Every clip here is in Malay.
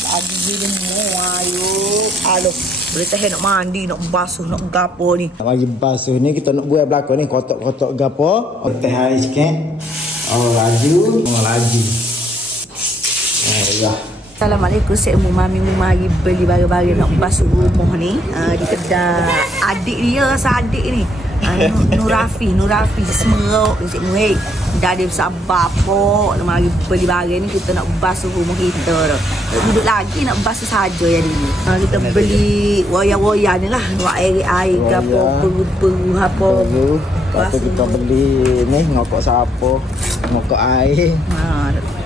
lagi gila semua. Ayo. Aduh. Boleh tahan nak mandi, nak basuh, nak gapo ni. Nak bagi basuh ni kita nak buat belakang ni kotak-kotak gapo. Teh air sikit. Oh laju. Ya. Assalamualaikum, saya Mami mari beli barang-barang nak basuh rumah ni di kedai adik dia, adik ni. Nurafi Semerok Cik Muhid. Dah dia sabar pok mari beli barang ni, kita nak basuh rumah kita dah. Duduk lagi nak basuh saja ya ni. Kita beli waya-waya ni lah, buat air ke apa, peru apa. Lepas kita beli ni ngokok sapo, ngokok air.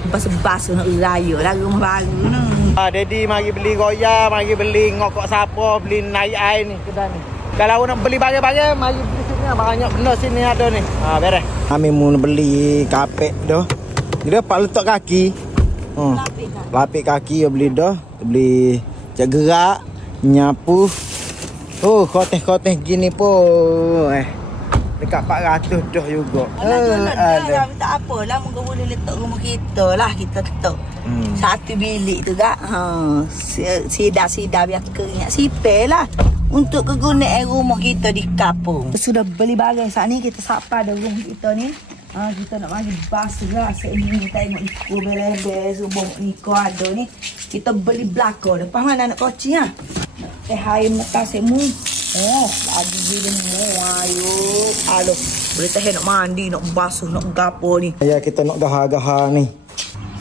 Basuh-basuh nak raya lah rumah baru ni. Daddy mari beli roya, mari beli ngokok sapo, beli naik air ni kedai ni. Kalau nak beli barang-barang, mari beli sini. Banyak benda sini ada ni. Beres. Kami mau beli kapek dah. Dia pak letak kaki. Lapik kaki beli dah. Beli cak gerak, nyapu. Khoteh gini pun. Dekat 400 dah juga. Ada. Tak apalah, moga boleh letak rumah kita lah, kita letak. Satu bilik tu kak. Sidar biar keringat sipel lah. Untuk kegunaan rumah kita di kampung. Sudah beli barang saat ni, kita sapa dah rumah kita ni. Kita nak bagi basuh lah. Ini tengok ikut beres-beres rumah ni kau ada ni. Kita beli belakang. Lepas mana nak koci lah. Air metas semu. Lagi gila semua. Ayo. Aduh. Boleh tahan nak mandi, nak basuh, nak gapo ni. Ya, kita nak gaha-gaha ni.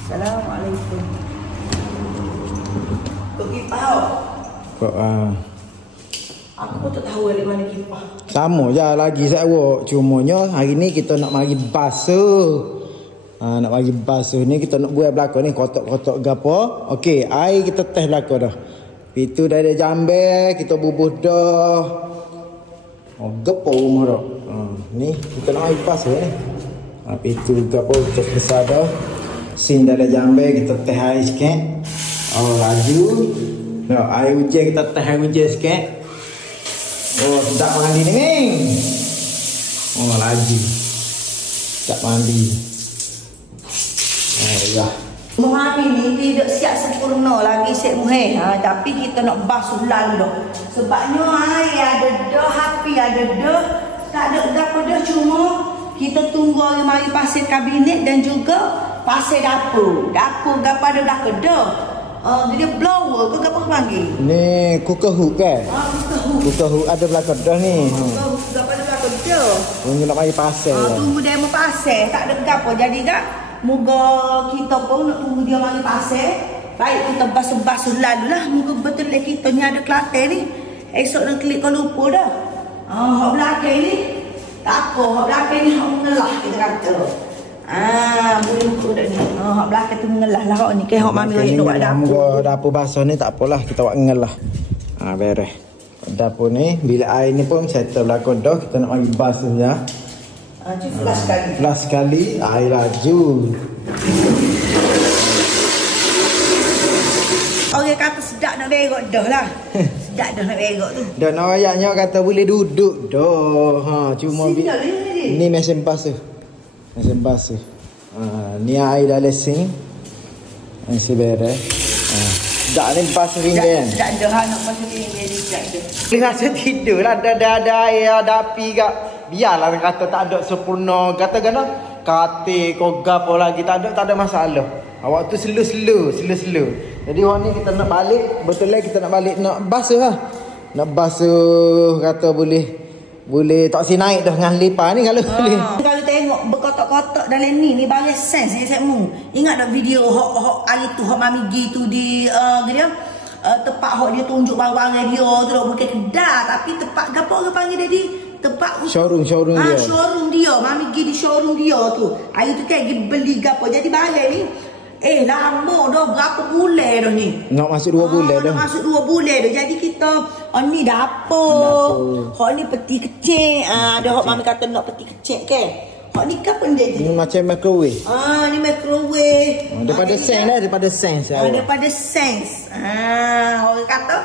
Assalamualaikum. Kau kipau? Aku tak tahu dari mana kipah. Sama je lagi saya cumanya hari ni kita nak mari basuh. Nak bagi basuh ni kita nak buat belakang ni kotak-kotak gapo. Okey, air kita teh belakang dah. Itu dah ada jambe, kita bubuh dah. Gapo rumah dah. Ni kita nak mari basuh ni. Itu gapo cek besar dah. Sin dah ada jambe, kita teh air sikit. Laju. Air hujan kita teh air hujan sikit. Sedap mandi ni, Ming. Laju. Sedap mandi. Ya. Mami ni tidak siap sempurna lagi Cik Muhid. Tapi kita nak basuh lalu. Sebabnya air ada dah, api ada dah. Tak ada apa dah, cuma kita tunggu orang mari pasir kabinet dan juga pasir dapur. Dapur gapa ada dah kedah. Dia blower ke apa panggil? Ni cooker hook kan? Cooker hook ada belakang dah ni. Cooker hook gapa ada belakang dah. Tunggu nak mari pasir. Tunggu dia mau pasir, tak ada gapo. Jadi tak moga kita pun nak tunggu dia mari pasir. Baik kita basuh-basuh lalu lah. Moga betul kita ni ada Kelantan ni. Esok nak klik kau lupa dah. Hak belakang ni tak apa. Hak belakang ni hak mengelah kita kata. Boleh buka dah ni. Hak belakang tu mengelah lah hak ni. Ke hak mami nak buat dapur. Dapur basuh ni tak apalah, kita buat mengelah. Beres. Dapur ni bila air ni pun settle belakang dah, kita nak bagi basuh je. Flash sekali, air laju. Orang kata sedap nak berok dah lah. Sedap dah nak berok tu. Dah nak ayaknya kata boleh duduk dah. Cuma ni mesin basuh. Mesin basuh. Ni air dalam sink. Masih beres. Sedap ni basuh ringan. Sedap dah nak basuh ringan ni sedap dah. Dia rasa tidur lah. Ada air, ada api kak. Biarlah kata tak ada sempurna. Kata-kata kate kau gapo lagi tak ada masalah. Awak tu slow. Jadi orang ni kita nak balik, betul lah kita nak balik nak basuh lah. Nak basuh kata boleh tak si naik dah dengan lipas ni kalau boleh. Kalau tengok berkotak-kotak dalam ni barang sense ni saya mu. Ingat tak video hok hari tu hok mami gi tu di dia tempat hok dia tunjuk barang-barang dia tu dah bukan kedai tapi tempat gapo orang panggil tadi? Tempat showroom dia. Showroom dia. Mami pergi di showroom dia tu. Hari tu kan pergi beli gapo. Jadi barang ni lama dah, berapa bulan dah ni. Nak masuk 2 bulan dah. Nak masuk 2 bulan dah. Jadi kita ni dapur. Hak ni peti kecil. Ada hak mami kata nak peti kecil kan. Hak ni apa dia? Ni macam microwave. Ni microwave. Daripada sense lah, daripada sense. Daripada sense. Orang kata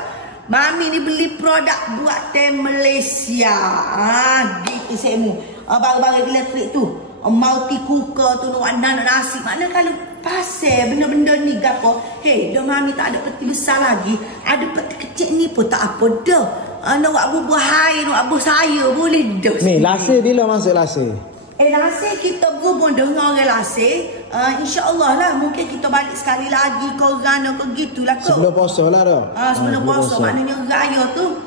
mami ni beli produk buatan Malaysia. Gitu saya mu. Barang-barang elektrik tu. Multi cooker tu nak nasi. Mana kalau pasal benda-benda ni gapo. Hei, dah mami tak ada peti besar lagi. Ada peti kecil ni pun tak apa dah. Nak buat buah air, nak buah sayur boleh dah. Ni lasir bila masuk lasir? Lasir kita berhubung dengan orang lasir. InsyaAllah lah mungkin kita balik sekali lagi korang nak gitulah kot. Sebelum puasa lah dah. Sebelum puasa maknanya raya tu.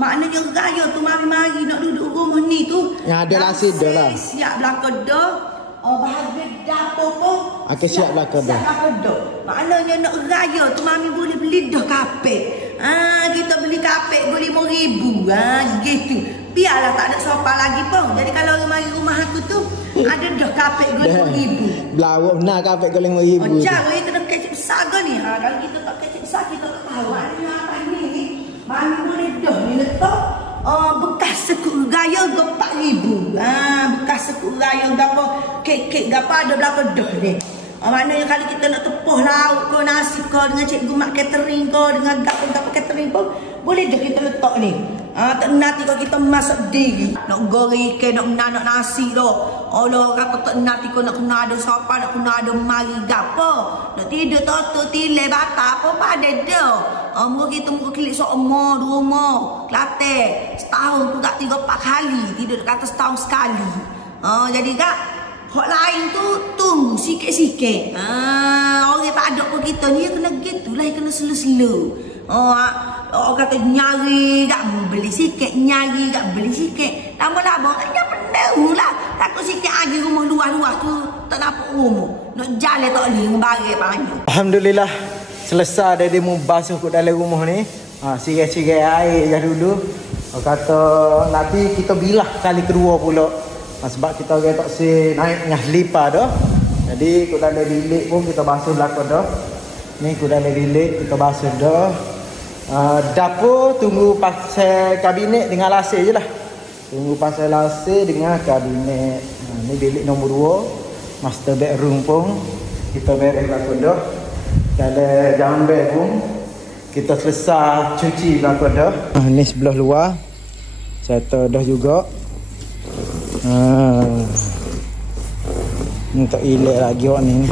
Maknanya raya tu mari-mari nak duduk rumah ni tu. Yang ada lasir dah lah. Siap belakang dah. Bahagian dapur pun siap belakang dah. Maknanya nak raya tu mami boleh beli dah kapek. Kita beli kapek RM5,000. Gitu. Biarlah tak ada sopan lagi pun. Jadi kalau orang mari rumah aku tu ada dah kapek RM5,000. Belawak benar kapek RM5,000. Cara itu dah kecil besar ke ni? Kalau kita tak kecil besar kita tak tahu. Maknanya apa ni? Mami boleh dah ni letak bekas sekut raya RM4,000. Bekas sekut raya gapo kek-kek gapo ada belakang dah ni. Maknanya kalau kita nak tepuh lauk ke nasi ke dengan cikgu mak catering ke dengan gapo catering pun boleh dah kita letak ni. Tak nanti kalau kita masak diri nak goreng ke nak menanak nasi dah. Allah kata tak nanti kau nak kena ada siapa nak kena ada mari gapo. Nak tidur toto tilai bata apa pada dah. Muka kita muka klik seumur 2 rumah Kelantan. Setahun tu tak 3-4 kali tidur kata setahun sekali. Jadi kak hak lain tu tunggu sikit-sikit. Orang tak ada pun kita ni kena gitulah, kena slow-slow. Orang kata nyari tak beli sikit, nyari tak beli sikit. Lama-lama dia penuh lah. Takut sikit lagi rumah luar-luar tu tak nampak rumah. Nak jalan tak boleh ngebarai banyak. Alhamdulillah selesai dari membasuh kat dalam rumah ni. Sirai-sirai air je dulu. Orang kata nanti kita bilah kali kedua pula. Sebab kita orang tak si naik dengan selipar dah. Jadi kat dalam bilik pun kita basuh belakang dah. Ni kat dalam bilik kita basuh dah. Dapur tunggu pasal kabinet dengan lasir je lah. Tunggu pasal lasir dengan kabinet. Ni bilik nombor 2. Master bedroom pun kita beres belakang dah. Kalau jangan bel pun kita selesai cuci belakang dah. Ni sebelah luar settle dah juga. Ni tak elak lagi orang ni.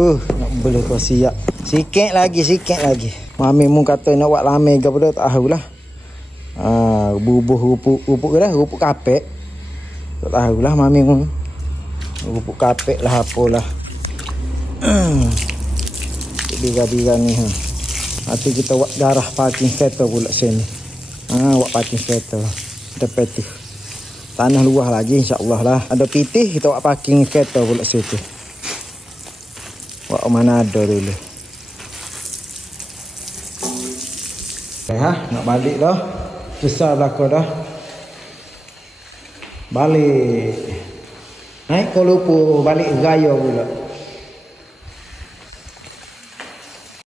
Nak boleh kau siap. Sikit lagi. Mami mu kata nak buat lamai ke apa tak tahulah. Bubuh rupuk dah, rupuk kapek. Tak tahulah mami mu. Rupuk kapek lah apalah. Bira-bira ni nanti kita buat garah parking kereta pula sini. Buat parking kereta depan tu. Tanah luas lagi insya-Allah lah. Ada pitih kita buat parking kereta pula situ. Buat mana ada dulu. Nak balik dah. Besar belakang dah. Balik. Naik Kuala Lumpur balik raya pula.